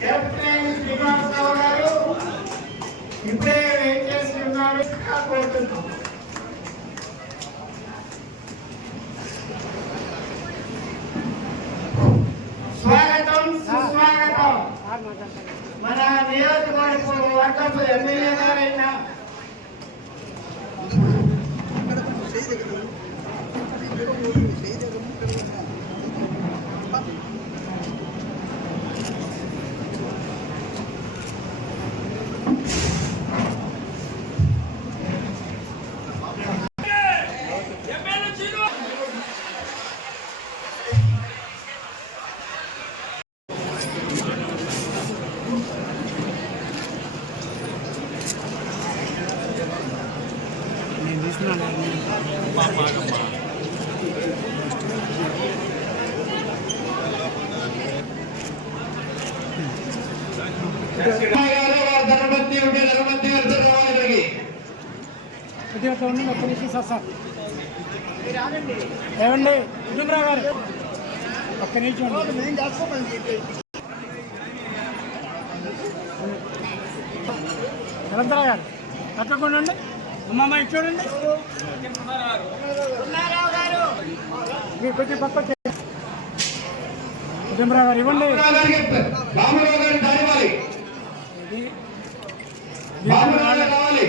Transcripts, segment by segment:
Captain Srinivasarao ఇప్పుడే ఏం చేస్తున్నారు కోరుతున్నాం మన నియోజకవర్గ వర్గపు ఎమ్మెల్యే ఏమండి కుటుంబరావు గారు ఒక్క నిమిషం నిరంతరావు గారు తప్పకుండా అండి అమ్మమ్మ చూడండి మీరు కొంచెం పక్క కుటుంబరావు గారు ఇవ్వండి బాబురావు గారి దానివాలి బాబురావు గారు రావాలి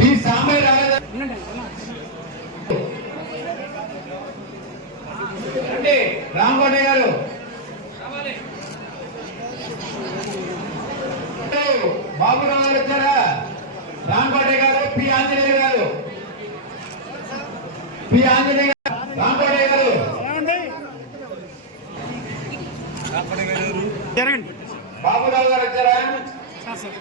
ఈ సాంబయ్య రాలేదా. అంటే రాంకోటే గారు. బాబురావు గారు వచ్చారా రాంకోటే గారు పి ఆంజనేయ గారు. పి ఆంజనేయ గారు రాంకోటే గారు ఏమండి జరగండి బాబురావు గారు వచ్చారా సార్ సార్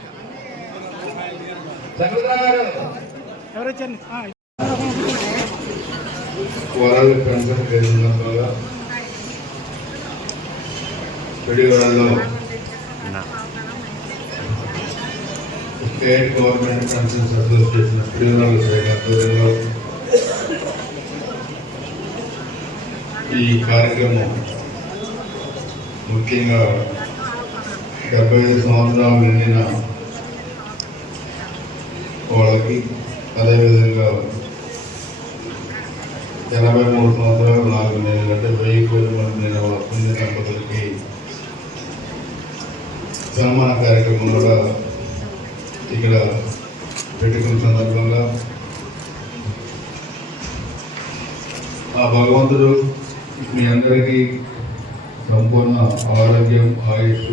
చంద్రరావు గారు వరల్డ్ కన్సర్న్ కేంద్రంలో పిడివాడలో state government concerns association Pidivada శాఖ ఆధ్వర్యంలో ఈ కార్యక్రమం ముఖ్యంగా డెబ్బై ఐదు సంవత్సరాలు నిండిన వాళ్ళకి అదేవిధంగా ఎనభై మూడు సంవత్సరాలు నాలుగు నెలలు అంటే వెయ్యి కోట్ల మంది నేను వస్తుంది దంపతులకి సన్మాన కార్యక్రమం కూడా ఇక్కడ పెట్టుకున్న సందర్భంగా ఆ భగవంతుడు మీ అందరికీ సంపూర్ణ ఆరోగ్యం ఆయుష్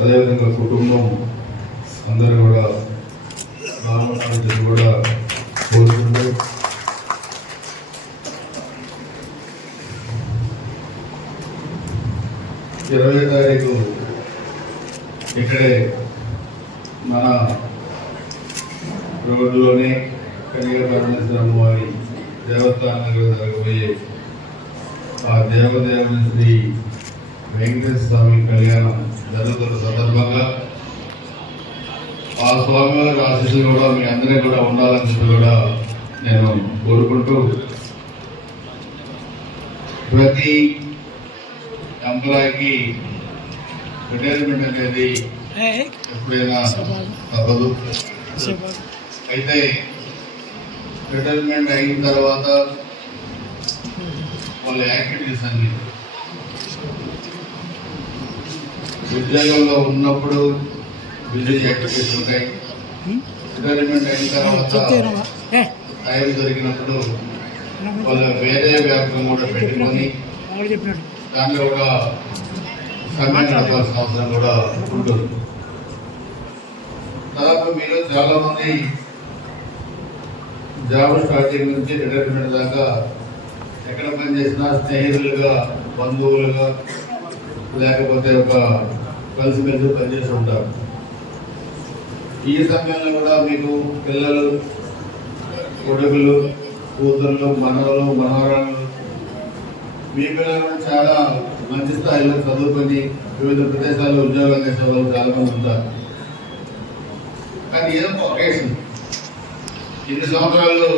అదేవిధంగా కుటుంబం అందరూ కూడా కూడా కోరుకుంటూ ఇరవై తారీఖు ఇక్కడే మన రోడ్లోనే కనిగ పరమేశ్వరం వారి దేవస్థానంలో జరగబోయే ఆ దేవదేవుని శ్రీ వెంకటేశ్వర స్వామి కళ్యాణం జరుగుతున్న సందర్భంగా ఆ స్వామివారి ఆశీస్సులు కూడా మీ అందరికీ కూడా ఉండాలని చెప్పి కూడా నేను కోరుకుంటూ ప్రతి ఎంప్లాయీకి రిటైర్మెంట్ అనేది ఎప్పుడైనా తప్పదు. అయితే రిటైర్మెంట్ అయిన తర్వాత వాళ్ళ యాక్టివిటీస్ అన్ని ఉద్యోగంలో ఉన్నప్పుడు బిజీ యాక్టివిటీస్ ఉంటాయి? రిటైర్మెంట్ అయిన తర్వాత టైం దొరికినప్పుడు వాళ్ళ వేరే వ్యాపారం కూడా పెట్టుకొని దాంట్లో కూడా సమయం నడపాల్సిన అవసరం కూడా ఉంటుంది. దాదాపు మీరు చాలా మంది జాబ్ స్టార్టింగ్ నుంచి రిటైర్మెంట్ దాకా ఎక్కడ పని చేసినా స్నేహితులుగా బంధువులుగా లేకపోతే ఒక కలిసిమెలిసి పనిచేసి ఉంటారు. ఈ సమయంలో కూడా మీకు పిల్లలు కొడుకులు కూతుర్లు మనవలు మనవరాలు మీ పిల్లలు చాలా మంచి స్థాయిలో చదువుకొని వివిధ ప్రదేశాల్లో ఉద్యోగాలు చేసే వాళ్ళు చాలా మంది ఉంటారు. కానీ ఏదో ఒక ఒకేషన్ ఇన్ని సంవత్సరాలు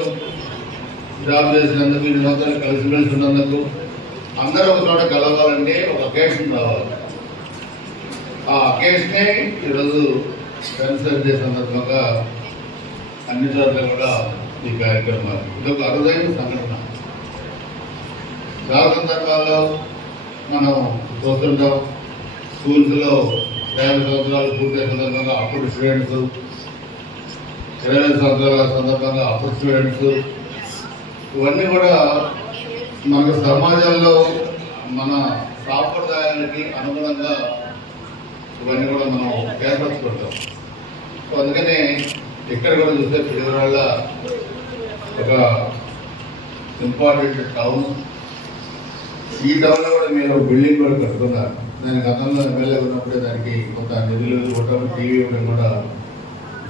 జాబ్ చేసినందుకు ఇన్ని సంవత్సరాలు కలిసిమెలిసి ఉన్నందుకు అందరూ ఒక చోట కలవాలంటే ఒక అకేషన్ రావాలి. ఆ అకేషనే ఈరోజు కన్సల్ట్ డే సందర్భంగా అన్ని చోట్ల కూడా ఈ కార్యక్రమాలు ఇది ఒక అరుదైన సంఘటన. చాలా సందర్భాల్లో మనం చూస్తుంటాం స్కూల్స్లో యాభై సంవత్సరాలు పూర్తయిన సందర్భంగా అప్పుడు స్టూడెంట్స్ ఇరవై సంవత్సరాల సందర్భంగా అప్పుడు స్టూడెంట్స్. ఇవన్నీ కూడా మనకు సమాజంలో మన సాంప్రదాయాలకి అనుగుణంగా ఇవన్నీ కూడా మనం ఏర్పరచుకుంటాం సో అందుకనే ఇక్కడ కూడా చూస్తే పిల్లవాళ్ళ ఒక ఇంపార్టెంట్ టౌన్ ఈ టౌన్లో కూడా మీరు బిల్డింగ్ కూడా కట్టుకున్నారు. దాని గతంలో ఎమ్మెల్యే ఉన్నప్పుడే దానికి కొంత నిధులు ఇవ్వటం టీవీ ఇవ్వడం కూడా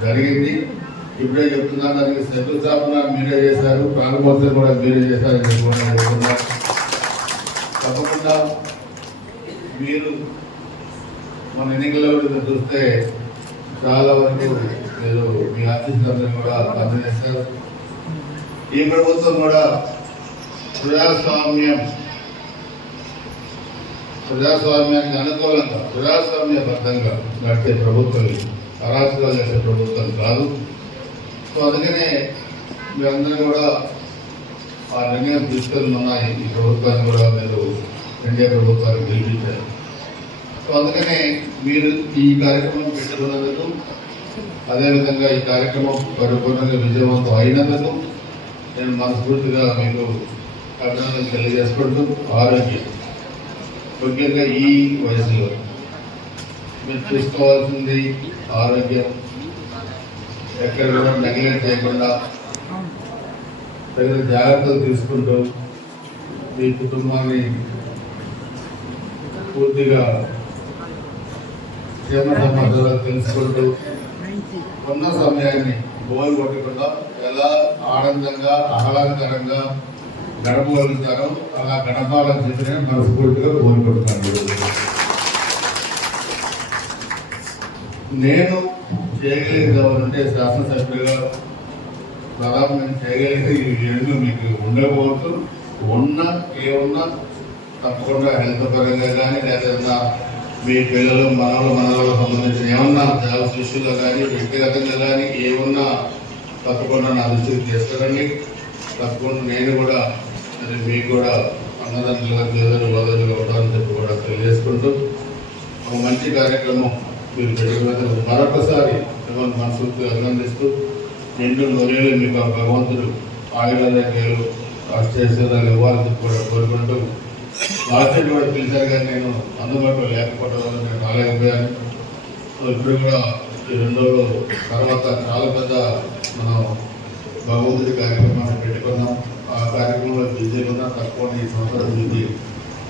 జరిగింది. ఇప్పుడే చెప్తున్నాను దానికి శంకుస్థాపన మీరే చేశారు ప్రారంభోత్సవం కూడా మీరే చేశారు తప్పకుండా మీరు మన ఎన్నికల్లో చూస్తే చాలా వరకు మీరు మీ ఆఫీసులందరూ కూడా పనిచేస్తారు ఈ ప్రభుత్వం కూడా ప్రజాస్వామ్యం ప్రజాస్వామ్యానికి అనుకూలంగా ప్రజాస్వామ్యబద్ధంగా నడిచే ప్రభుత్వం అరాచకాలు చేసే ప్రభుత్వం కాదు. సో అందుకనే మీరందరూ కూడా ఆ నిర్ణయం తీసుకొని ఉన్నాయి ఈ ప్రభుత్వాన్ని కూడా మీరు ఎన్డీఏ ప్రభుత్వాన్ని గెలిపించారు. సో అందుకనే మీరు ఈ కార్యక్రమం పెట్టుకున్నందుకు అదేవిధంగా ఈ కార్యక్రమం పరిపూర్ణంగా విజయవంతం అయినందుకు నేను మనస్ఫూర్తిగా మీకు అభినందనలు తెలియజేసుకుంటూ ఆరోగ్యం ముఖ్యంగా ఈ వయసులో మీరు చూసుకోవాల్సింది ఆరోగ్యం. ఎక్కడ కూడా నెగ్లెక్ట్ చేయకుండా తగిన జాగ్రత్తలు తీసుకుంటూ మీ కుటుంబాన్ని పూర్తిగా క్షేమ తెలుసుకుంటూ ఉన్న సమయాన్ని బోల్ కొట్టకుండా ఎలా ఆనందంగా ఆహ్లాదకరంగా గడపగలుగుతారో అలా గడపాలని చెప్పి నేను మనస్ఫూర్తిగా కోరుకుంటున్నాను నేను చేయగలిగేది అంటే శాసనసభ్యులుగా దాదాపు నేను చేయగలిగితే ఈ ఏళ్ళు మీకు ఉండకపోవచ్చు. ఉన్న ఏ ఉన్నా తప్పకుండా హెల్త్ పరంగా కానీ లేదా మీ పిల్లలు మనవలు మనవలకు సంబంధించిన ఏమన్నా జాబ్స్ సృష్టిలో కానీ వ్యక్తిగతంగా కానీ ఏమన్నా తప్పకుండా నా దృష్టికి తీసుకురండి. తప్పకుండా నేను కూడా మరి మీకు కూడా అన్నదండలుగా పేదలు వదలుగా ఉంటారని చెప్పి కూడా తెలియజేసుకుంటూ ఒక మంచి కార్యక్రమం మీరు పెట్టుకున్న మరొకసారి మిమ్మల్ని మనస్ఫూర్తిగా అభినందిస్తూ నిండు నొరేలు మీకు ఆ భగవంతుడు ఆయుర్వేదాలు చేసేదాన్ని ఇవ్వాలని చెప్పి కూడా కోరుకుంటూ లాస్ట్ కూడా పిలిచారు కానీ నేను అందుబాటులో లేకపోవడం వల్ల నేను రాలేకపోయాను ఇప్పుడు కూడా ఈ రెండు తర్వాత చాలా పెద్ద మనం భగవంతుడి కార్యక్రమాన్ని పెట్టుకున్నాం. ఆ కార్యక్రమంలో బిజీ ఉన్నా తక్కువ ఈ సంవత్సరం బిజీ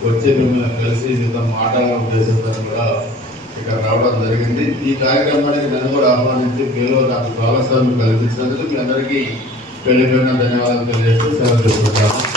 వచ్చి మిమ్మల్ని కలిసి మీతో మాట్లాడే ఉద్దేశంతో కూడా ఇక్కడ రావడం జరిగింది. ఈ కార్యక్రమానికి నన్ను కూడా ఆహ్వానించి మీలో నాకు భాగస్వామ్యం కల్పించినందుకు మీ అందరికీ పెళ్ళి ధన్యవాదాలు తెలియజేస్తూ సెలవు